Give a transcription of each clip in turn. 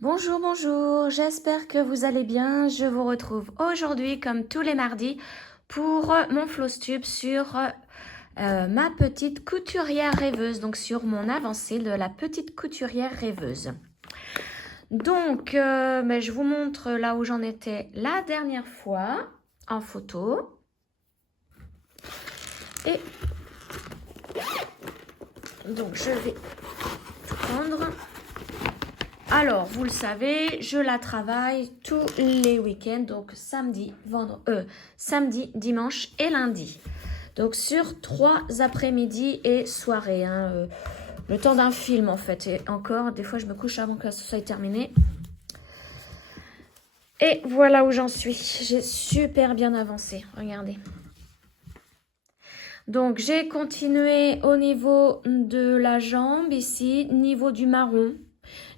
Bonjour, bonjour, j'espère que vous allez bien. Je vous retrouve aujourd'hui comme tous les mardis pour mon Flowstube sur ma petite couturière rêveuse, donc sur mon avancée de la petite couturière rêveuse. Donc, je vous montre là où j'en étais la dernière fois en photo. Et donc, je vais tout prendre. Alors, vous le savez, je la travaille tous les week-ends, donc samedi, samedi, dimanche et lundi. Donc sur 3 après-midi et soirées, le temps d'un film en fait. Et encore, des fois je me couche avant que ça soit terminé. Et voilà où j'en suis. J'ai super bien avancé, regardez. Donc j'ai continué au niveau de la jambe ici, niveau du marron.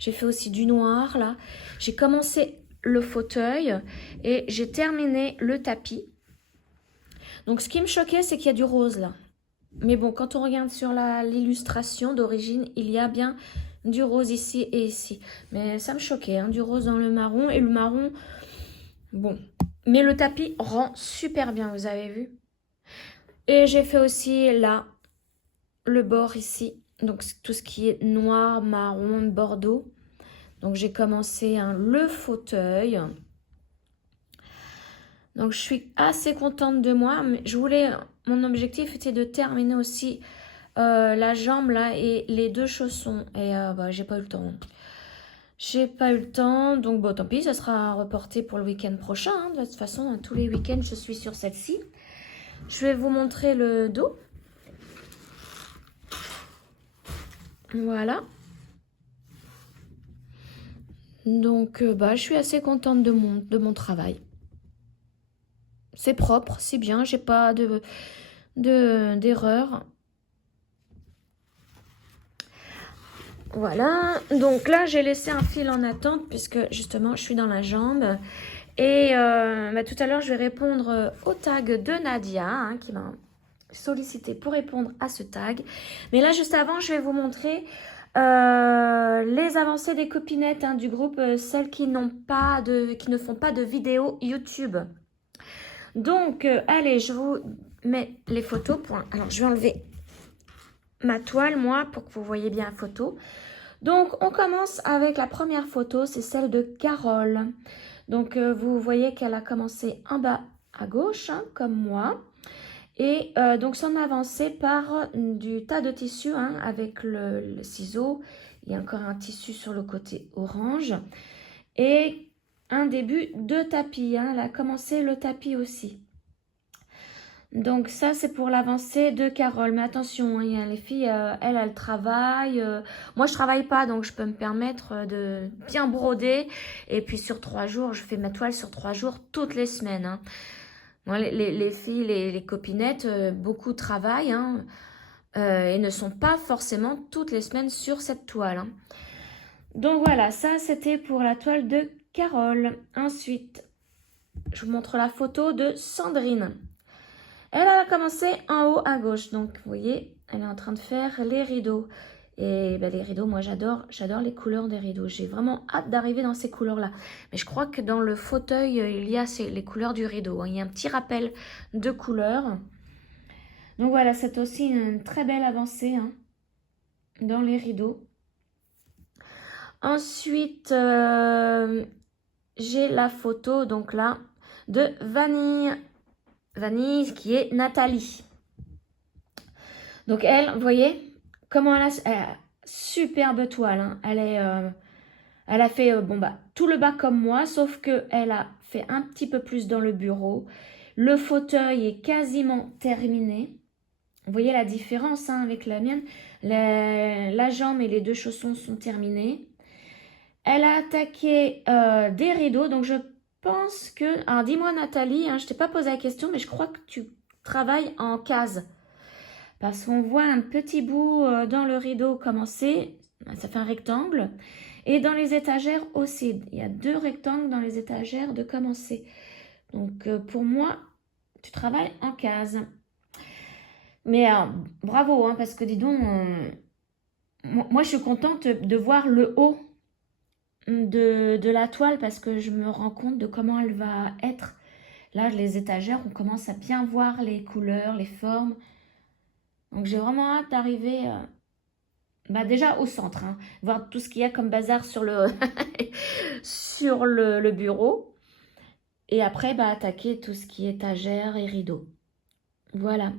J'ai fait aussi du noir là. J'ai commencé le fauteuil et j'ai terminé le tapis. Donc ce qui me choquait, c'est qu'il y a du rose là. Mais bon, quand on regarde sur l'illustration d'origine, il y a bien du rose ici et ici. Mais ça me choquait, hein, du rose dans le marron. Et le marron, bon. Mais le tapis rend super bien, vous avez vu. Et j'ai fait aussi là, le bord ici. Donc tout ce qui est noir, marron, bordeaux. Donc j'ai commencé le fauteuil. Donc je suis assez contente de moi. Mais mon objectif était de terminer aussi la jambe là et les 2 chaussons. Et j'ai pas eu le temps. J'ai pas eu le temps. Donc bon, tant pis, ça sera reporté pour le week-end prochain, hein. De toute façon, tous les week-ends, je suis sur celle-ci. Je vais vous montrer le dos. Voilà. Donc, je suis assez contente de mon travail. C'est propre, c'est bien, j'ai pas d'erreur. Voilà, donc là j'ai laissé un fil en attente puisque justement je suis dans la jambe. Et tout à l'heure je vais répondre au tag de Nadia, hein, qui m'a sollicité pour répondre à ce tag. Mais là juste avant je vais vous montrer les avancées des copinettes, hein, du groupe, celles qui ne font pas de vidéo YouTube. Donc allez, je vous mets les photos. Alors je vais enlever ma toile moi pour que vous voyez bien la photo. Donc on commence avec la première photo, c'est celle de Carole. Donc vous voyez qu'elle a commencé en bas à gauche, hein, comme moi. Et donc son avancée part du tas de tissu, hein, avec le ciseau. Il y a encore un tissu sur le côté orange. Et un début de tapis, hein. Elle a commencé le tapis aussi. Donc ça c'est pour l'avancée de Carole. Mais attention, hein, les filles, elles travaillent. Moi je travaille pas, donc je peux me permettre de bien broder. Et puis sur 3 jours, je fais ma toile sur 3 jours toutes les semaines, hein. Moi, les filles, les copinettes, beaucoup travaillent, hein, et ne sont pas forcément toutes les semaines sur cette toile, hein. Donc voilà, ça c'était pour la toile de Carole. Ensuite, je vous montre la photo de Sandrine. Elle a commencé en haut à gauche. Donc, vous voyez, elle est en train de faire les rideaux. Et les rideaux, moi, j'adore les couleurs des rideaux. J'ai vraiment hâte d'arriver dans ces couleurs-là. Mais je crois que dans le fauteuil, il y a les couleurs du rideau, hein. Il y a un petit rappel de couleurs. Donc voilà, c'est aussi une très belle avancée, hein, dans les rideaux. Ensuite, j'ai la photo, donc là, de Vanille. Vanille, qui est Nathalie. Donc elle, vous voyez, comment elle a superbe toile, hein. Elle a fait tout le bas comme moi, sauf que elle a fait un petit peu plus dans le bureau. Le fauteuil est quasiment terminé. Vous voyez la différence, hein, avec la mienne. La jambe et les 2 chaussons sont terminés. Elle a attaqué des rideaux, donc je pense que... Alors dis-moi Nathalie, hein, je t'ai pas posé la question, mais je crois que tu travailles en case. Parce qu'on voit un petit bout dans le rideau commencer, ça fait un rectangle. Et dans les étagères aussi, il y a 2 rectangles dans les étagères de commencer. Donc pour moi, tu travailles en case. Mais bravo, hein, parce que dis donc, moi je suis contente de voir le haut de la toile parce que je me rends compte de comment elle va être. Là, les étagères, on commence à bien voir les couleurs, les formes. Donc, j'ai vraiment hâte d'arriver bah, déjà au centre, hein, voir tout ce qu'il y a comme bazar sur sur le bureau. Et après, bah, attaquer tout ce qui est étagère et rideaux. Voilà.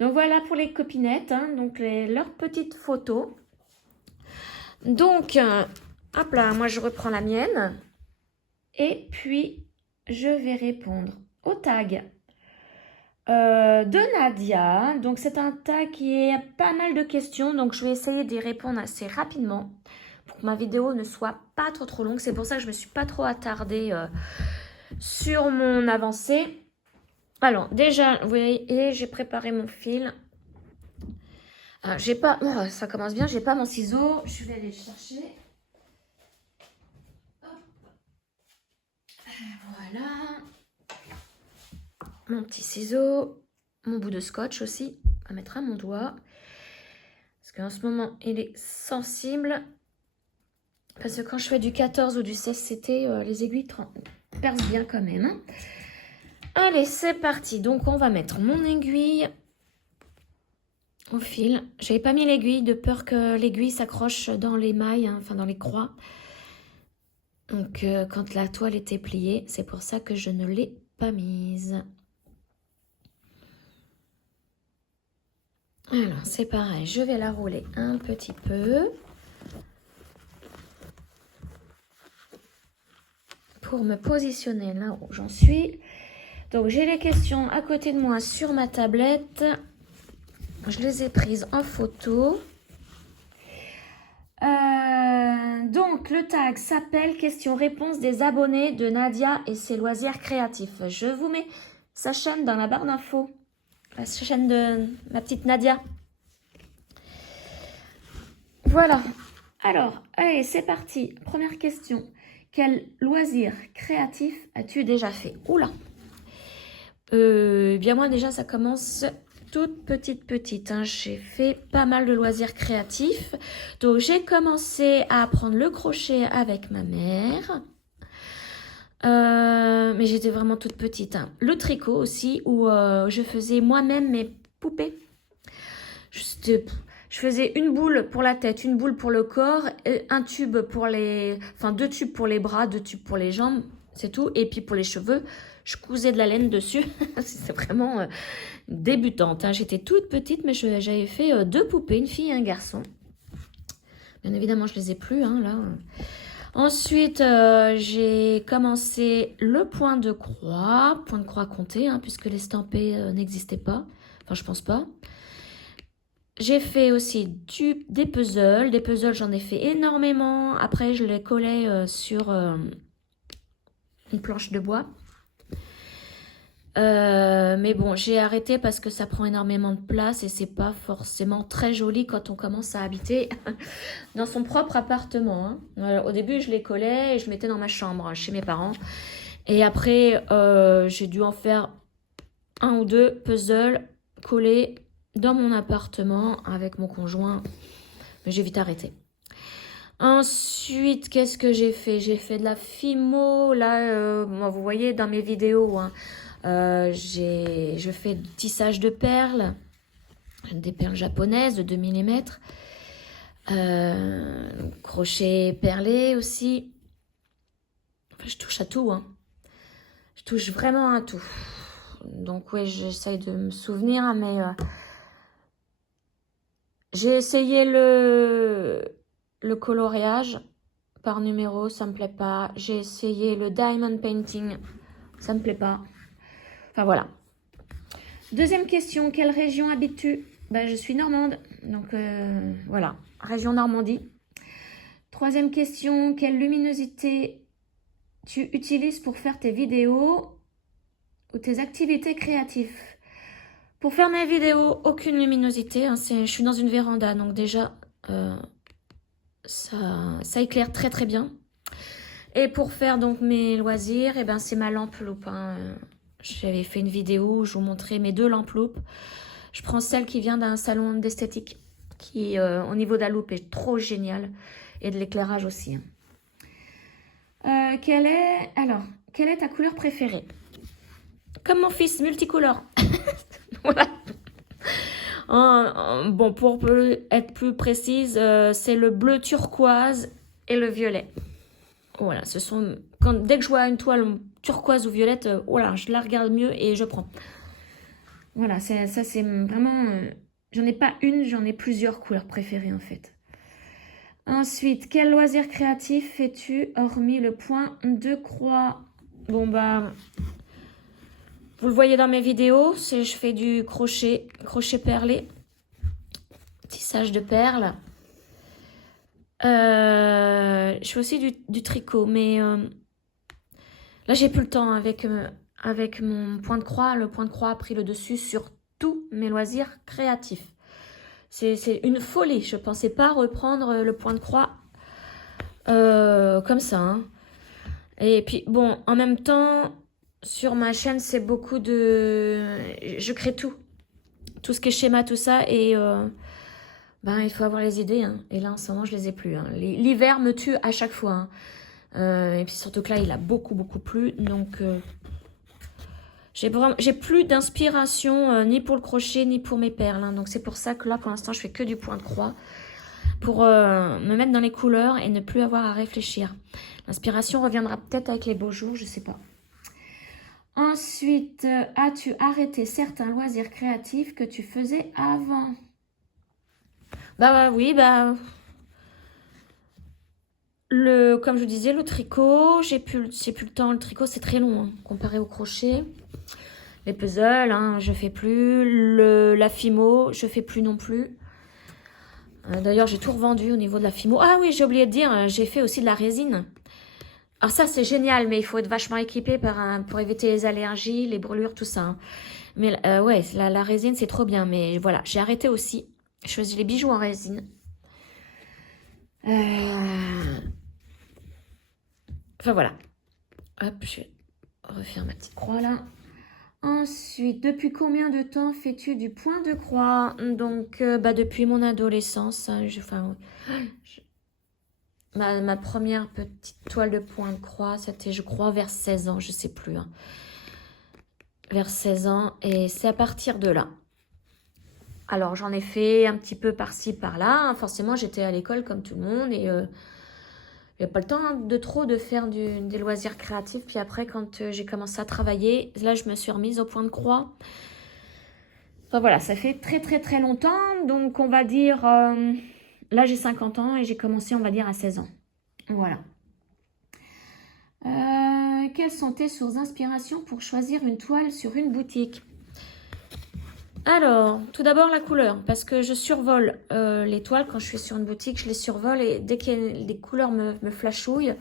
Donc, voilà pour les copinettes, hein, donc leurs petites photos. Donc, hop là, moi, je reprends la mienne. Et puis, je vais répondre au tag de Nadia. Donc, c'est un tag qui est pas mal de questions. Donc, je vais essayer d'y répondre assez rapidement pour que ma vidéo ne soit pas trop longue. C'est pour ça que je me suis pas trop attardée sur mon avancée. Alors, déjà, vous voyez, j'ai préparé mon fil. J'ai pas... oh, ça commence bien. J'ai pas mon ciseau. Je vais aller le chercher. Hop. Voilà. Mon petit ciseau, mon bout de scotch aussi, à mettre à mon doigt. Parce qu'en ce moment, il est sensible. Parce que quand je fais du 14 ou du 16 CT, les aiguilles percent bien quand même. Hein. Allez, c'est parti. Donc, on va mettre mon aiguille au fil. J'avais pas mis l'aiguille de peur que l'aiguille s'accroche dans les mailles, hein, enfin dans les croix. Donc, quand la toile était pliée, c'est pour ça que je ne l'ai pas mise. Alors, c'est pareil, je vais la rouler un petit peu pour me positionner là où j'en suis. Donc, j'ai les questions à côté de moi sur ma tablette. Je les ai prises en photo. Donc, le tag s'appelle Questions-réponses des abonnés de Nadia et ses loisirs créatifs. Je vous mets sa chaîne dans la barre d'infos. La chaîne de ma petite Nadia. Voilà. Alors, allez, c'est parti. Première question. Quel loisir créatif as-tu déjà fait? Oula. Bien moi déjà, ça commence toute petite. Hein. J'ai fait pas mal de loisirs créatifs. Donc, j'ai commencé à apprendre le crochet avec ma mère. Mais j'étais vraiment toute petite. Hein. Le tricot aussi, où je faisais moi-même mes poupées. Je faisais une boule pour la tête, une boule pour le corps, un tube pour les... Enfin, 2 tubes pour les bras, 2 tubes pour les jambes, c'est tout. Et puis pour les cheveux, je cousais de la laine dessus. C'était vraiment débutante. Hein. J'étais toute petite, mais j'avais fait 2 poupées, une fille et un garçon. Bien évidemment, je les ai plus, hein, là. Ensuite, j'ai commencé le point de croix compté, hein, puisque l'estampé n'existait pas. Enfin, je pense pas. J'ai fait aussi des puzzles. Des puzzles, j'en ai fait énormément. Après, je les collais sur une planche de bois. Mais bon, j'ai arrêté parce que ça prend énormément de place et c'est pas forcément très joli quand on commence à habiter dans son propre appartement. Hein. Au début, je les collais et je mettais dans ma chambre, hein, chez mes parents. Et après, j'ai dû en faire 1 ou 2 puzzles collés dans mon appartement avec mon conjoint. Mais j'ai vite arrêté. Ensuite, qu'est-ce que j'ai fait? J'ai fait de la fimo. Là, vous voyez dans mes vidéos, hein, je fais du tissage de perles, des perles japonaises de 2 mm. Crochet perlé aussi. Enfin, je touche à tout. Hein. Je touche vraiment à tout. Donc oui, j'essaye de me souvenir, mais j'ai essayé le coloriage par numéro, ça me plaît pas. J'ai essayé le diamond painting, ça me plaît pas. Enfin voilà. Deuxième question, quelle région habites-tu? Ben, je suis normande, donc voilà, région Normandie. Troisième question, quelle luminosité tu utilises pour faire tes vidéos ou tes activités créatives? Pour faire mes vidéos, aucune luminosité. Hein, je suis dans une véranda, donc déjà, ça éclaire très bien. Et pour faire donc mes loisirs, eh ben, c'est ma lampe loupe. Hein. J'avais fait une vidéo où je vous montrais mes 2 lampes loupes. Je prends celle qui vient d'un salon d'esthétique qui, au niveau de la loupe, est trop géniale. Et de l'éclairage aussi. Hein. Quelle est ta couleur préférée? Comme mon fils, multicolore. Voilà. Bon, pour être plus précise, c'est le bleu turquoise et le violet. Voilà, dès que je vois une toile turquoise ou violette, voilà, je la regarde mieux et je prends. Voilà, ça c'est vraiment... j'en ai pas une, j'en ai plusieurs couleurs préférées en fait. Ensuite, quel loisir créatif fais-tu hormis le point de croix? Bon bah, vous le voyez dans mes vidéos, je fais du crochet perlé, tissage de perles. Je fais aussi du tricot, mais là j'ai plus le temps avec mon point de croix. Le point de croix a pris le dessus sur tous mes loisirs créatifs. C'est une folie. Je pensais pas reprendre le point de croix comme ça. Hein. Et puis bon, en même temps, sur ma chaîne, c'est beaucoup de... Je crée tout. Tout ce qui est schéma, tout ça. Et ben, il faut avoir les idées. Hein. Et là, en ce moment, je les ai plus. Hein. L'hiver me tue à chaque fois. Hein. Et puis surtout que là, il a beaucoup plu. Donc, j'ai plus d'inspiration ni pour le crochet, ni pour mes perles. Hein. Donc, c'est pour ça que là, pour l'instant, je fais que du point de croix. Pour me mettre dans les couleurs et ne plus avoir à réfléchir. L'inspiration reviendra peut-être avec les beaux jours, je sais pas. Ensuite, as-tu arrêté certains loisirs créatifs que tu faisais avant? Bah oui, bah... Comme je vous disais, le tricot, j'ai plus le temps. Le tricot, c'est très long, hein, comparé au crochet. Les puzzles, hein, je fais plus. La fimo, je fais plus non plus. D'ailleurs, j'ai tout revendu au niveau de la fimo. Ah oui, j'ai oublié de dire, j'ai fait aussi de la résine. Alors ça, c'est génial, mais il faut être vachement équipé pour éviter les allergies, les brûlures, tout ça. Hein. Mais ouais, la résine, c'est trop bien. Mais voilà, j'ai arrêté aussi. Je faisais les bijoux en résine. Enfin voilà. Hop, je vais refaire ma petite croix là. Ensuite, depuis combien de temps fais-tu du point de croix? Donc, depuis mon adolescence. Hein, ma première petite toile de point de croix, c'était, je crois, vers 16 ans, je sais plus. Hein. Vers 16 ans, et c'est à partir de là. Alors, j'en ai fait un petit peu par-ci, par-là. Hein. Forcément, j'étais à l'école comme tout le monde, et... il n'y a pas le temps de faire des loisirs créatifs. Puis après, quand j'ai commencé à travailler, là, je me suis remise au point de croix. Enfin voilà, ça fait très longtemps. Donc, on va dire... là, j'ai 50 ans et j'ai commencé, on va dire, à 16 ans. Voilà. Quelles sont tes sources d'inspiration pour choisir une toile sur une boutique? Alors, tout d'abord la couleur, parce que je survole les toiles quand je suis sur une boutique, je les survole et dès que des couleurs me flashouillent,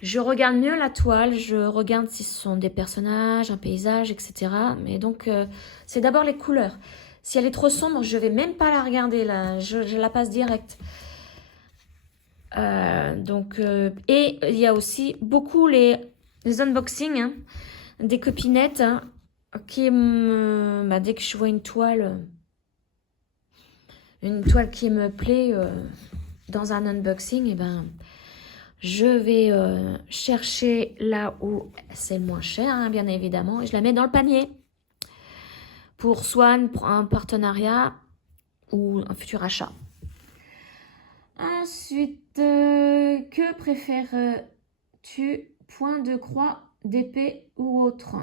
je regarde mieux la toile, je regarde si ce sont des personnages, un paysage, etc. Mais donc, c'est d'abord les couleurs. Si elle est trop sombre, je vais même pas la regarder, là, je la passe direct. Et il y a aussi beaucoup les unboxings hein, des copinettes hein, qui dès que je vois une toile qui me plaît dans un unboxing, et ben je vais chercher là où c'est le moins cher, hein, bien évidemment, et je la mets dans le panier pour soit un partenariat ou un futur achat. Ensuite, que préfères-tu, point de croix, d'épée ou autre?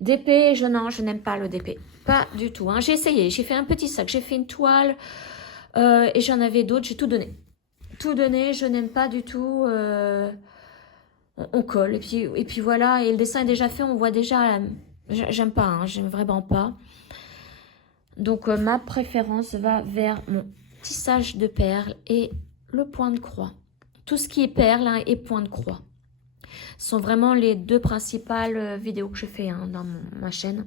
D'épée, je n'aime pas le d'épée. Pas du tout. Hein. J'ai essayé, j'ai fait un petit sac, j'ai fait une toile et j'en avais d'autres, j'ai tout donné. Tout donné, je n'aime pas du tout. On colle et puis voilà, et le dessin est déjà fait, on voit déjà. J'aime pas, hein, j'aime vraiment pas. Donc ma préférence va vers mon tissage de perles et le point de croix. Tout ce qui est perles hein, et point de croix. Ce sont vraiment les deux principales vidéos que je fais hein, dans ma chaîne.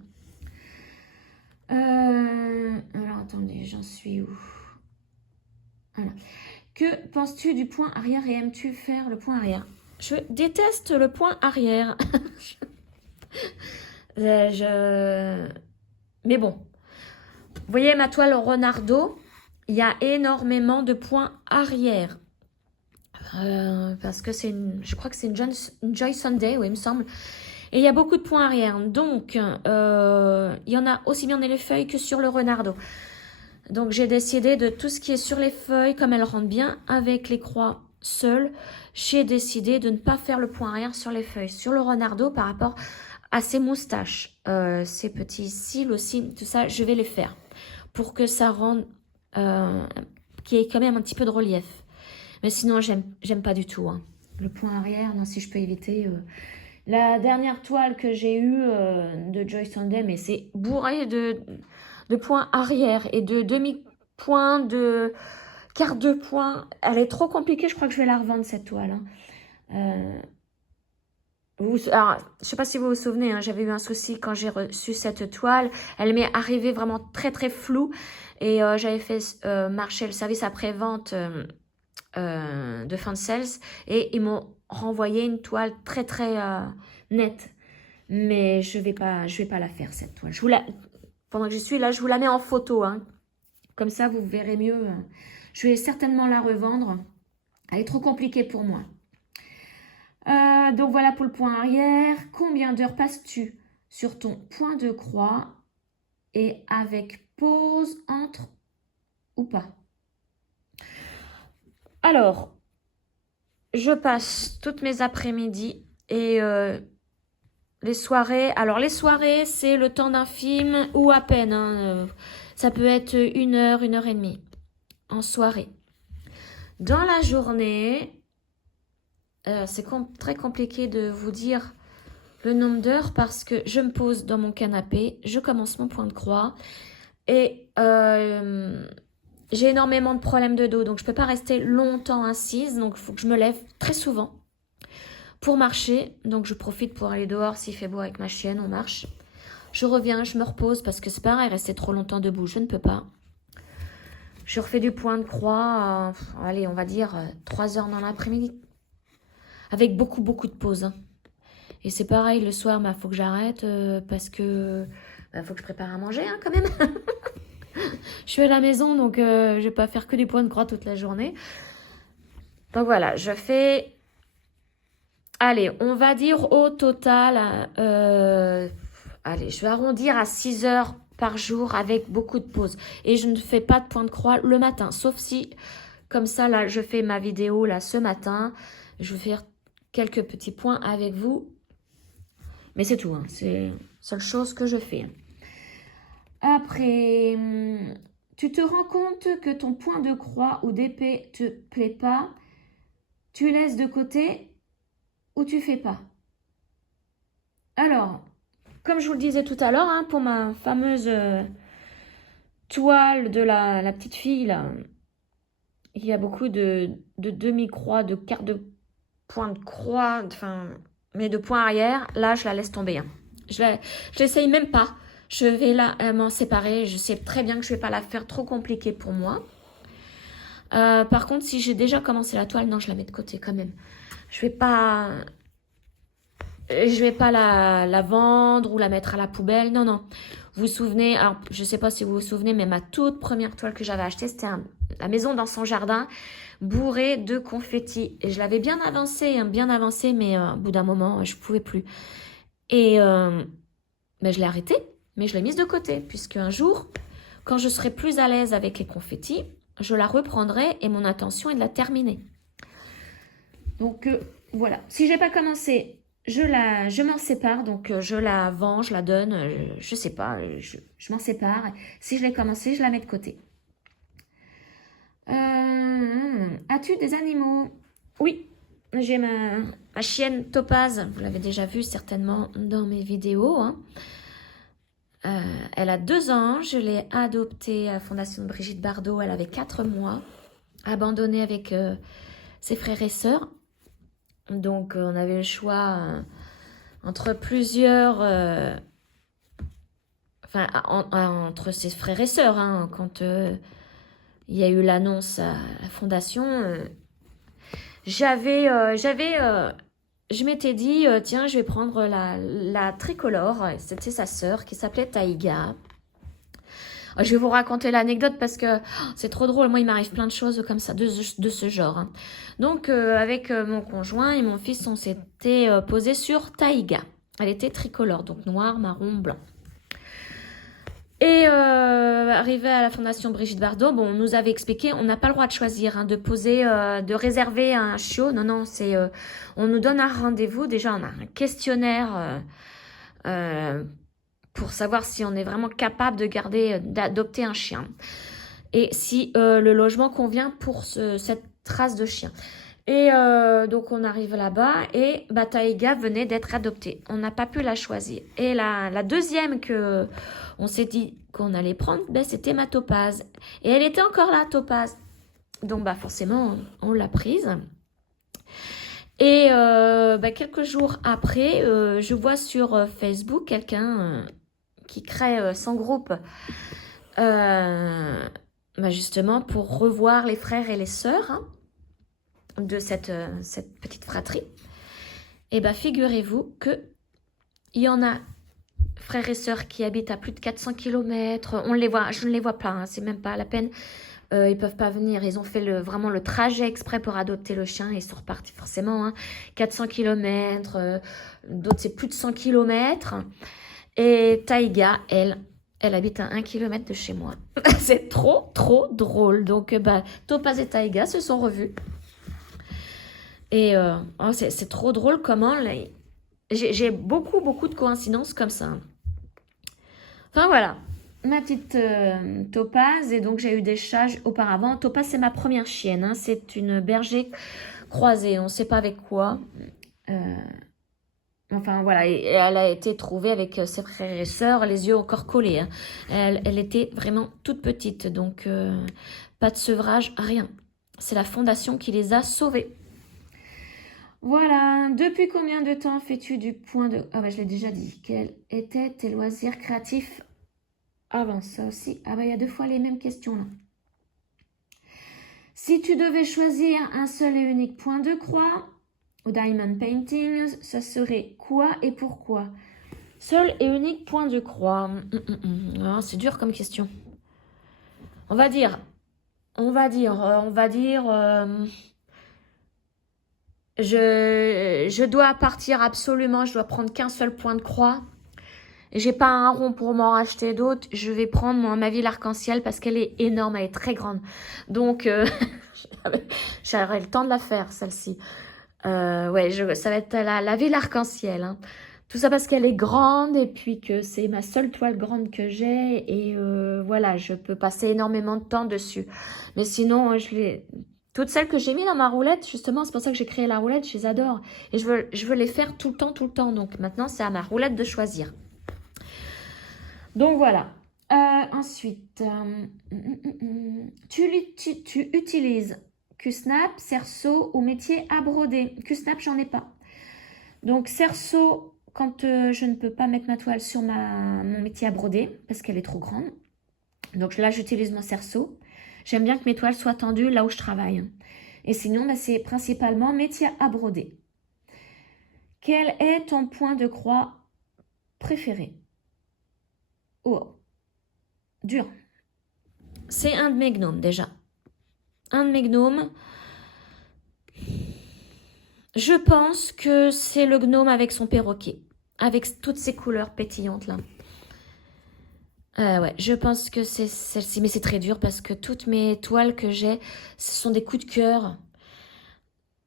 Alors attendez, j'en suis où? Voilà. Que penses-tu du point arrière et aimes-tu faire le point arrière? Je déteste le point arrière. Mais bon. Vous voyez ma toile Renardo, il y a énormément de points arrière. parce que je crois que c'est une Joy Sunday, oui, il me semble. Et il y a beaucoup de points arrière. Donc, il y en a aussi bien dans les feuilles que sur le Renardo. Donc, j'ai décidé de tout ce qui est sur les feuilles, comme elles rentrent bien avec les croix seules, j'ai décidé de ne pas faire le point arrière sur les feuilles. Sur le Renardo, par rapport à ses moustaches, ses petits cils aussi, tout ça, je vais les faire pour que ça rende, qu'il y ait quand même un petit peu de relief. Mais sinon, j'aime pas du tout. Hein. Le point arrière, non, si je peux éviter. La dernière toile que j'ai eue de Joy Sunday, mais c'est bourré de points arrière et de demi-points, de quart de point. Elle est trop compliquée, je crois que je vais la revendre cette toile. Hein. Alors, je sais pas si vous vous souvenez, hein, j'avais eu un souci quand j'ai reçu cette toile. Elle m'est arrivée vraiment très très floue et j'avais fait marcher le service après-vente de fin de sales et ils m'ont renvoyé une toile très très nette. Mais je vais pas la faire cette toile. Pendant que je suis là, je vous la mets en photo. Hein. Comme ça, vous verrez mieux. Je vais certainement la revendre. Elle est trop compliquée pour moi. Donc voilà pour le point arrière. Combien d'heures passes-tu sur ton point de croix et avec pause entre ou pas? Alors, je passe toutes mes après-midi et les soirées. Alors, les soirées, c'est le temps d'un film ou à peine. Hein, ça peut être 1 heure et demie en soirée. Dans la journée, c'est très compliqué de vous dire le nombre d'heures parce que je me pose dans mon canapé, je commence mon point de croix et j'ai énormément de problèmes de dos. Donc, je ne peux pas rester longtemps assise. Donc, il faut que je me lève très souvent pour marcher. Donc, je profite pour aller dehors s'il fait beau avec ma chienne, on marche. Je reviens, je me repose parce que c'est pareil, rester trop longtemps debout, je ne peux pas. Je refais du point de croix, allez, on va dire 3 heures dans l'après-midi. Avec beaucoup de pauses. Hein. Et c'est pareil, le soir, il faut que j'arrête parce que faut que je prépare à manger hein, quand même. Je suis à la maison, donc je vais pas faire que du point de croix toute la journée. Donc voilà, je fais... Allez, on va dire au total... allez, je vais arrondir à 6 heures par jour avec beaucoup de pauses. Et je ne fais pas de point de croix le matin. Sauf si, comme ça, là, je fais ma vidéo là ce matin. Je vais faire quelques petits points avec vous. Mais c'est tout. Hein. C'est la seule chose que je fais. Après, tu te rends compte que ton point de croix ou d'épée te plaît pas. Tu laisses de côté ou tu fais pas. Alors... Comme je vous le disais tout à l'heure, hein, pour ma fameuse toile de la petite fille, là, il y a beaucoup de demi-croix, de quart de point de croix, enfin, mais de point arrière. Là, je la laisse tomber. Hein. Je l'essaye même pas. Je vais m'en séparer. Je sais très bien que je ne vais pas la faire trop compliquée pour moi. Par contre, si j'ai déjà commencé la toile, non, je la mets de côté quand même. Je vais pas la vendre ou la mettre à la poubelle. Non, non. Vous vous souvenez, alors je ne sais pas si vous vous souvenez, mais ma toute première toile que j'avais achetée, c'était la maison dans son jardin, bourrée de confettis. Et je l'avais bien avancée, mais au bout d'un moment, je ne pouvais plus. Et je l'ai arrêtée, mais je l'ai mise de côté, puisque un jour, quand je serai plus à l'aise avec les confettis, je la reprendrai et mon intention est de la terminer. Donc, voilà. Si je n'ai pas commencé... Je m'en sépare, donc je la vends, je la donne, je sais pas, je m'en sépare. Si je l'ai commencé, je la mets de côté. As-tu des animaux? Oui, j'ai ma chienne Topaz, vous l'avez déjà vue certainement dans mes vidéos. Hein. Elle a 2 ans, je l'ai adoptée à la Fondation de Brigitte Bardot, elle avait 4 mois, abandonnée avec ses frères et sœurs. Donc, on avait le choix entre plusieurs... entre ses frères et sœurs. Hein, quand il y a eu l'annonce à la fondation, je m'étais dit, tiens, je vais prendre la tricolore. C'était sa sœur qui s'appelait Taïga. Je vais vous raconter l'anecdote parce que c'est trop drôle. Moi, il m'arrive plein de choses comme ça, de ce genre. Hein. Donc, avec mon conjoint et mon fils, on s'était posé sur Taïga. Elle était tricolore, donc noir, marron, blanc. Et arrivé à la Fondation Brigitte Bardot, bon, on nous avait expliqué, on n'a pas le droit de choisir, hein, de poser, de réserver un chiot. Non, non, c'est, on nous donne un rendez-vous. Déjà, on a un questionnaire pour savoir si on est vraiment capable de garder, d'adopter un chien. Et si le logement convient pour cette race de chien. Et donc on arrive là-bas et Taïga venait d'être adoptée. On n'a pas pu la choisir. Et la deuxième que on s'est dit qu'on allait prendre, c'était ma Topaz. Et elle était encore là, Topaz. Donc forcément, on l'a prise. Et quelques jours après, je vois sur Facebook quelqu'un qui crée son groupe justement pour revoir les frères et les sœurs. Hein, de cette petite fratrie, et figurez-vous que il y en a frères et sœurs qui habitent à plus de 400 km. On les voit, je ne les vois pas, hein, c'est même pas la peine. Ils peuvent pas venir. Ils ont fait vraiment le trajet exprès pour adopter le chien et ils sont repartis forcément. Hein, 400 km, d'autres c'est plus de 100 km. Et Taïga, elle habite à 1 km de chez moi. C'est trop drôle. Donc Topaz et Taïga se sont revus. Et c'est trop drôle comment j'ai beaucoup de coïncidences comme ça. Enfin voilà, ma petite Topaz. Et donc j'ai eu des chats auparavant. Topaz c'est ma première chienne. Hein. C'est une berger croisée. On ne sait pas avec quoi. Enfin voilà, et elle a été trouvée avec ses frères et sœurs, les yeux encore collés. Hein. Elle était vraiment toute petite. Donc pas de sevrage, rien. C'est la fondation qui les a sauvés. Voilà, depuis combien de temps fais-tu du point de... Ah je l'ai déjà dit. Quels étaient tes loisirs créatifs avant ça aussi? Il y a 2 fois les mêmes questions là. Si tu devais choisir un seul et unique point de croix au Diamond Painting, ça serait quoi et pourquoi? Seul et unique point de croix. C'est dur comme question. On va dire... Je dois partir absolument, je dois prendre qu'un seul point de croix. J'ai pas un rond pour m'en racheter d'autres. Je vais prendre ma ville arc-en-ciel parce qu'elle est énorme, elle est très grande. Donc, j'aurai le temps de la faire, celle-ci. Ça va être la ville arc-en-ciel. Hein. Tout ça parce qu'elle est grande et puis que c'est ma seule toile grande que j'ai. Et voilà, je peux passer énormément de temps dessus. Mais sinon, toutes celles que j'ai mis dans ma roulette, justement, c'est pour ça que j'ai créé la roulette, je les adore. Et je veux les faire tout le temps. Donc maintenant, c'est à ma roulette de choisir. Donc voilà. Ensuite, tu utilises Q-Snap, Cerceau ou métier à broder. Q-Snap, j'en ai pas. Donc Cerceau, quand je ne peux pas mettre ma toile sur mon métier à broder, parce qu'elle est trop grande. Donc là, j'utilise mon Cerceau. J'aime bien que mes toiles soient tendues là où je travaille. Et sinon, c'est principalement métier à broder. Quel est ton point de croix préféré? Oh, dur. C'est un de mes gnomes déjà. Un de mes gnomes. Je pense que c'est le gnome avec son perroquet. Avec toutes ces couleurs pétillantes là. Ouais, je pense que c'est celle-ci. Mais c'est très dur parce que toutes mes toiles que j'ai, ce sont des coups de cœur.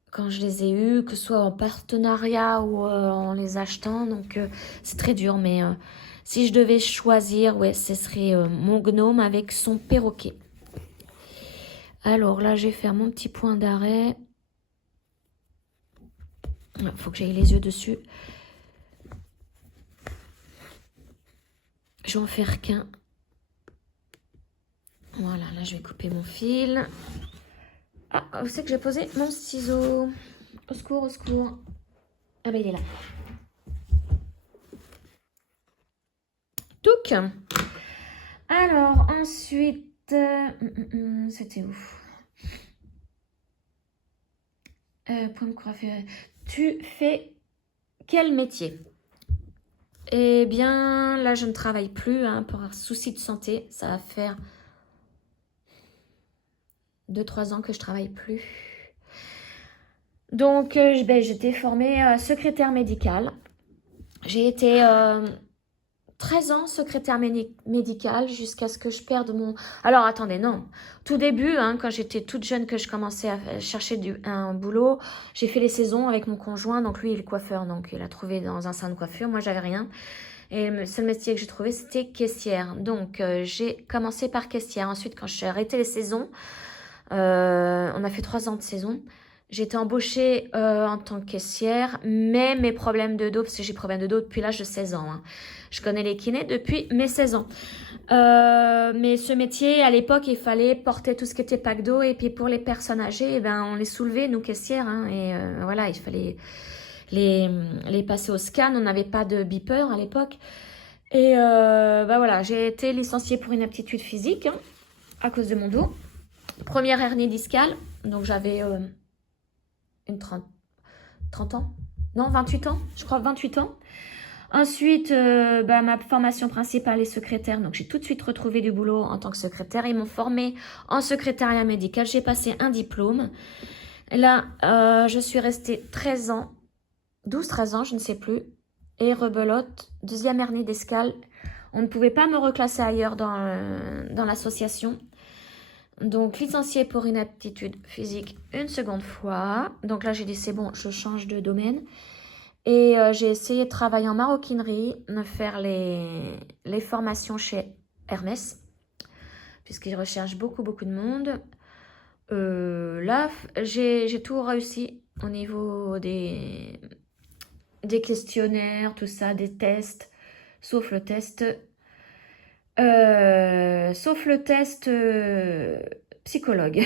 Quand je les ai eues, que ce soit en partenariat ou en les achetant. Donc c'est très dur. Mais si je devais choisir, ouais, ce serait mon gnome avec son perroquet. Alors là, je vais faire mon petit point d'arrêt. Il faut que j'aille les yeux dessus. Je vais en faire qu'un. Voilà, là je vais couper mon fil. Ah, vous savez que j'ai posé mon ciseau. Au secours, au secours. Ah il est là. Touc. Alors, ensuite... c'était où? Point de coiffure. Tu fais quel métier? Eh bien, là, je ne travaille plus hein, pour un souci de santé. Ça va faire 2-3 ans que je travaille plus. Donc, j'étais formée secrétaire médicale. J'ai été 13 ans secrétaire médicale jusqu'à ce que je perde mon... Alors, attendez, non. Tout début, hein, quand j'étais toute jeune, que je commençais à chercher un boulot, j'ai fait les saisons avec mon conjoint. Donc, lui, il est coiffeur, donc il a trouvé dans un salon de coiffure. Moi, j'avais rien. Et le seul métier que j'ai trouvé, c'était caissière. Donc, j'ai commencé par caissière. Ensuite, quand j'ai arrêté les saisons, on a fait 3 ans de saison. J'ai été embauchée en tant que caissière, mais mes problèmes de dos, parce que j'ai problème de dos depuis l'âge de 16 ans. Hein. Je connais les kinés depuis mes 16 ans. Mais ce métier, à l'époque, il fallait porter tout ce qui était pack d'eau. Et puis pour les personnes âgées, eh ben, on les soulevait, nous caissières. Hein, et voilà, il fallait les passer au scan. On n'avait pas de beeper à l'époque. Et voilà, j'ai été licenciée pour inaptitude physique hein, à cause de mon dos. Première hernie discale, donc j'avais une 30 ans, non 28 ans, je crois 28 ans. Ensuite, ma formation principale est secrétaire, donc j'ai tout de suite retrouvé du boulot en tant que secrétaire. Ils m'ont formée en secrétariat médical, j'ai passé un diplôme. Là, je suis restée 13 ans, 12-13 ans, je ne sais plus, et rebelote, deuxième hernie discale. On ne pouvait pas me reclasser ailleurs dans l'association. Donc, licenciée pour inaptitude physique une seconde fois. Donc là, j'ai dit, c'est bon, je change de domaine. Et j'ai essayé de travailler en maroquinerie, de faire les formations chez Hermès, puisqu'ils recherchent beaucoup de monde. Là, j'ai tout réussi au niveau des questionnaires, tout ça, des tests, sauf le test psychologue,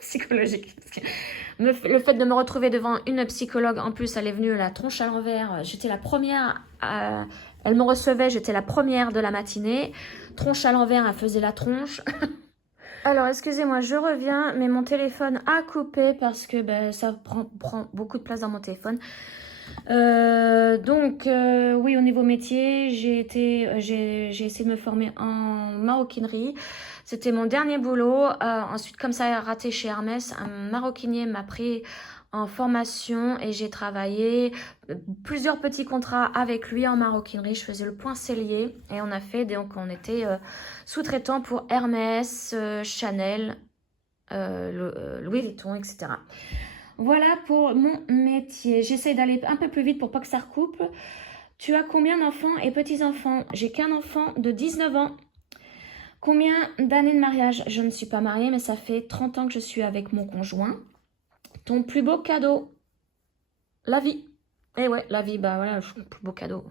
psychologique. Le fait de me retrouver devant une psychologue, en plus, elle est venue la tronche à l'envers. J'étais la première, elle me recevait, j'étais la première de la matinée. Tronche à l'envers, elle faisait la tronche. Alors, excusez-moi, je reviens, mais mon téléphone a coupé parce que ça prend beaucoup de place dans mon téléphone. Oui, au niveau métier, j'ai essayé de me former en maroquinerie. C'était mon dernier boulot. Ensuite, comme ça a raté chez Hermès, un maroquinier m'a pris en formation et j'ai travaillé plusieurs petits contrats avec lui en maroquinerie. Je faisais le point sellier et on a fait, donc on était sous-traitant pour Hermès, Chanel, Louis Vuitton, etc. Voilà pour mon métier. J'essaie d'aller un peu plus vite pour pas que ça recoupe. Tu as combien d'enfants et petits-enfants? J'ai qu'un enfant de 19 ans. Combien d'années de mariage? Je ne suis pas mariée, mais ça fait 30 ans que je suis avec mon conjoint. Ton plus beau cadeau? La vie. Eh ouais, la vie, bah voilà, le plus beau cadeau.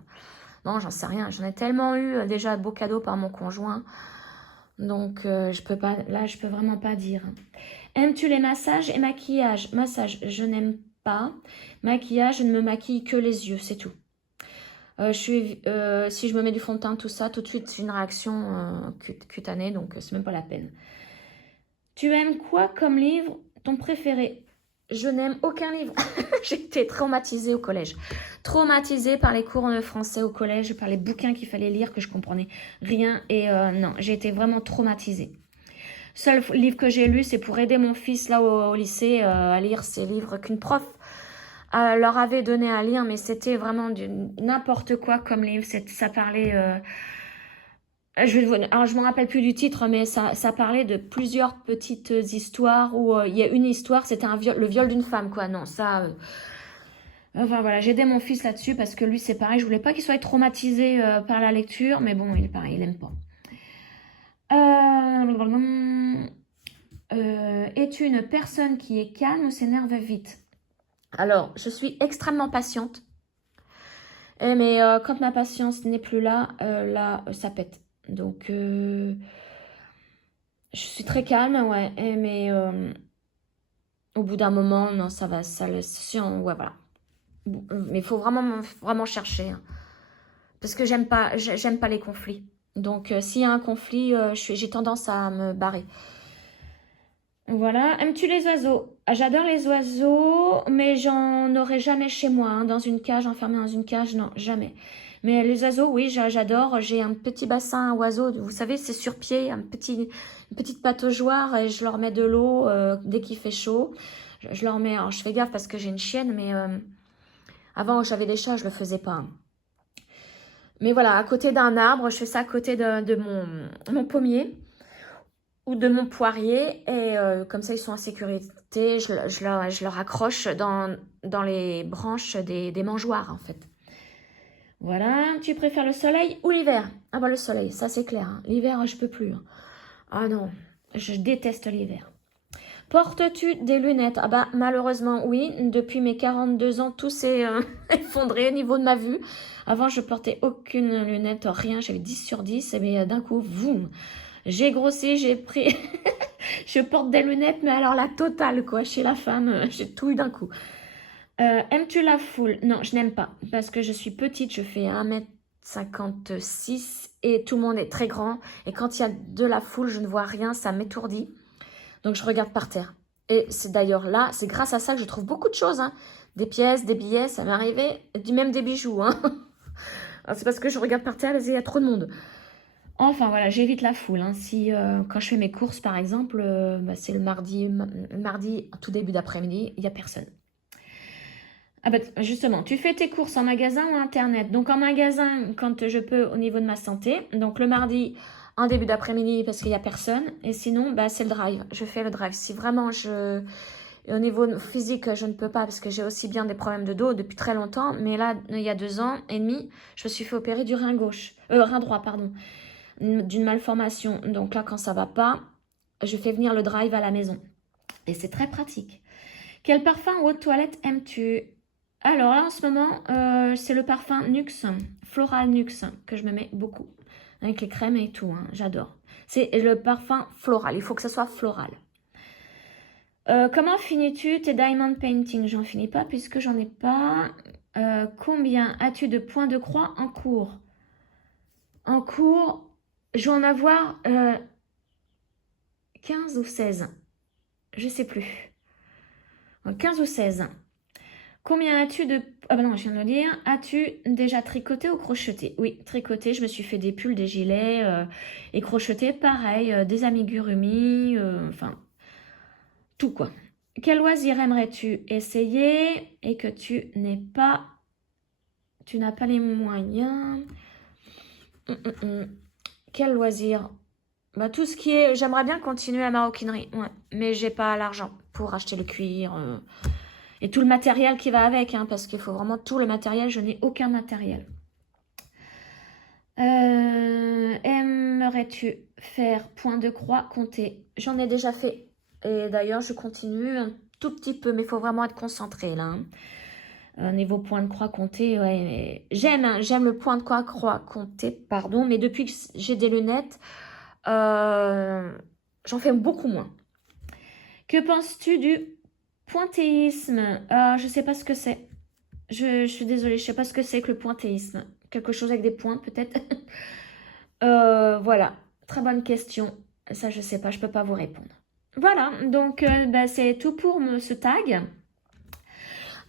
Non, j'en sais rien. J'en ai tellement eu déjà de beaux cadeaux par mon conjoint. Donc, je peux vraiment pas dire. Aimes-tu les massages et maquillage? Massage, je n'aime pas. Maquillage, je ne me maquille que les yeux, c'est tout. Si je me mets du fond de teint, tout ça, tout de suite, c'est une réaction cutanée, donc c'est même pas la peine. Tu aimes quoi comme livre? Ton préféré? Je n'aime aucun livre. J'ai été traumatisée au collège. Traumatisée par les cours de français au collège, par les bouquins qu'il fallait lire, que je comprenais rien. Et non, j'ai été vraiment traumatisée. Seul livre que j'ai lu, c'est pour aider mon fils là au lycée à lire ces livres qu'une prof leur avait donné à lire, mais c'était vraiment n'importe quoi comme livre. Ça parlait... alors, je ne me rappelle plus du titre, mais ça parlait de plusieurs petites histoires où il y a une histoire, c'était le viol d'une femme, quoi. Non, ça... Enfin voilà, j'ai aidé mon fils là-dessus parce que lui, c'est pareil. Je voulais pas qu'il soit traumatisé par la lecture, mais bon, il est pareil, il aime pas. Es-tu une personne qui est calme ou s'énerve vite? Alors, je suis extrêmement patiente. Mais quand ma patience n'est plus là, ça pète. Donc, je suis très calme, ouais. Mais au bout d'un moment, non, ça va, ouais, voilà. Mais il faut vraiment chercher. Hein. Parce que j'aime pas les conflits. Donc, s'il y a un conflit, j'ai tendance à me barrer. Voilà. Aimes-tu les oiseaux? J'adore les oiseaux, mais j'en aurai jamais chez moi. Hein, dans une cage, enfermée dans une cage, non, jamais. Mais les oiseaux, oui, j'adore. J'ai un petit bassin à oiseaux. Vous savez, c'est sur pied, une petite pataugeoire et je leur mets de l'eau dès qu'il fait chaud. Je leur mets, alors je fais gaffe parce que j'ai une chienne, mais avant j'avais des chats, je le faisais pas, hein. Mais voilà, à côté d'un arbre, je fais ça à côté de mon pommier ou de mon poirier et comme ça ils sont en sécurité. Je leur accroche dans les branches des mangeoires en fait. Voilà, tu préfères le soleil ou l'hiver? Ah bah le soleil, ça c'est clair, hein. L'hiver, je peux plus, hein. Ah non, je déteste l'hiver. Portes-tu des lunettes? Ah bah malheureusement oui, depuis mes 42 ans, tout s'est effondré au niveau de ma vue. Avant je portais aucune lunette, rien, j'avais 10 sur 10, mais d'un coup, boum, j'ai grossi, j'ai pris... je porte des lunettes, mais alors la totale quoi, chez la femme, j'ai tout eu d'un coup. Aimes-tu la foule? Non, je n'aime pas, parce que je suis petite, je fais 1m56 et tout le monde est très grand. Et quand il y a de la foule, je ne vois rien, ça m'étourdit. Donc je regarde par terre. Et c'est d'ailleurs là, c'est grâce à ça que je trouve beaucoup de choses, hein. Des pièces, des billets, ça m'est arrivé, même des bijoux, hein. C'est parce que je regarde par terre et il y a trop de monde. Enfin voilà, j'évite la foule, hein. Si quand je fais mes courses par exemple, bah, c'est le mardi, tout début d'après-midi, il n'y a personne. Ah bah justement, tu fais tes courses en magasin ou internet? Donc en magasin quand je peux au niveau de ma santé. Donc le mardi en début d'après-midi parce qu'il n'y a personne. Et sinon, bah, c'est le drive. Je fais le drive. Si vraiment au niveau physique, je ne peux pas parce que j'ai aussi bien des problèmes de dos depuis très longtemps. Mais là, il y a 2 ans et demi, je me suis fait opérer du rein gauche. Rein droit, pardon. D'une malformation. Donc là, quand ça va pas, je fais venir le drive à la maison. Et c'est très pratique. Quel parfum ou eau de toilette aimes-tu? Alors là, en ce moment, c'est le parfum Nuxe, Floral Nuxe, que je me mets beaucoup. Avec les crèmes et tout, hein, j'adore. C'est le parfum floral, il faut que ça soit floral. Comment finis-tu tes diamond painting? J'en finis pas puisque j'en ai pas. Combien as-tu de points de croix en cours? En cours, je vais en avoir 15 ou 16. Je sais plus. 15 ou 16. Combien as-tu de... Ah bah non, je viens de le dire. As-tu déjà tricoté ou crocheté? Oui, tricoté. Je me suis fait des pulls, des gilets et crocheté, pareil, des amigurumis, enfin, tout quoi. Quel loisir aimerais-tu essayer et que tu n'as pas les moyens? Quel loisir? Bah, tout ce qui est... J'aimerais bien continuer la maroquinerie, ouais, mais j'ai pas l'argent pour acheter le cuir... Et tout le matériel qui va avec, hein, parce qu'il faut vraiment tout le matériel. Je n'ai aucun matériel. Aimerais-tu faire point de croix compter? J'en ai déjà fait. Et d'ailleurs, je continue un tout petit peu, mais il faut vraiment être concentré là, hein. Niveau point de croix compter, ouais, j'aime le point de croix compter, pardon, mais depuis que j'ai des lunettes, j'en fais beaucoup moins. Que penses-tu du pointéisme? Je sais pas ce que c'est. Je suis désolée, je sais pas ce que c'est que le pointéisme. Quelque chose avec des points, peut-être. Voilà, très bonne question. Ça, je sais pas, je peux pas vous répondre. Voilà, donc bah, c'est tout pour ce tag.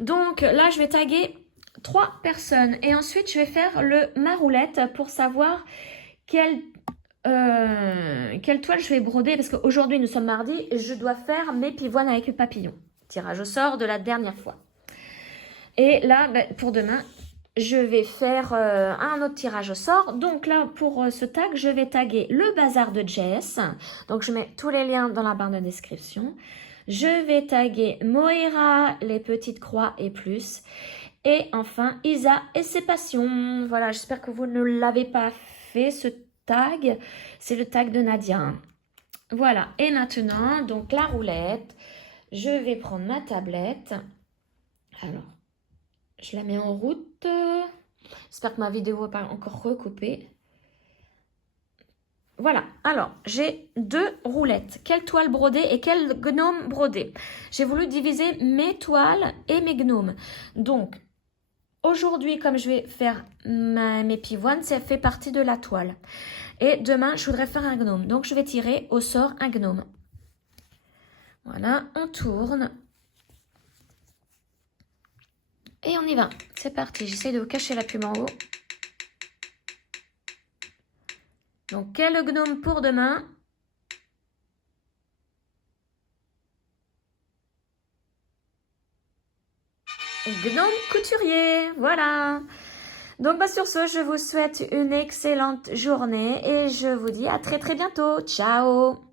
Donc là, je vais taguer 3 personnes. Et ensuite, je vais faire ma roulette pour savoir quelle toile je vais broder. Parce qu'aujourd'hui, nous sommes mardi et je dois faire mes pivoines avec le papillon. Tirage au sort de la dernière fois. Et là, bah, pour demain, je vais faire un autre tirage au sort. Donc là, pour ce tag, je vais taguer le bazar de Jess. Donc je mets tous les liens dans la barre de description. Je vais taguer Moira, les petites croix et plus. Et enfin, Isa et ses passions. Voilà, j'espère que vous ne l'avez pas fait, ce tag. C'est le tag de Nadia. Voilà, et maintenant, donc la roulette. Je vais prendre ma tablette. Alors, je la mets en route. J'espère que ma vidéo n'est pas encore recoupée. Voilà, alors j'ai 2 roulettes. Quelle toile brodée et quel gnome brodé? J'ai voulu diviser mes toiles et mes gnomes. Donc, aujourd'hui, comme je vais faire mes pivoines, ça fait partie de la toile. Et demain, je voudrais faire un gnome. Donc, je vais tirer au sort un gnome. Voilà, on tourne. Et on y va. C'est parti. J'essaie de cacher la plume en haut. Donc, quel gnome pour demain? Gnome couturier, voilà. Donc, bah, sur ce, je vous souhaite une excellente journée et je vous dis à très très bientôt. Ciao!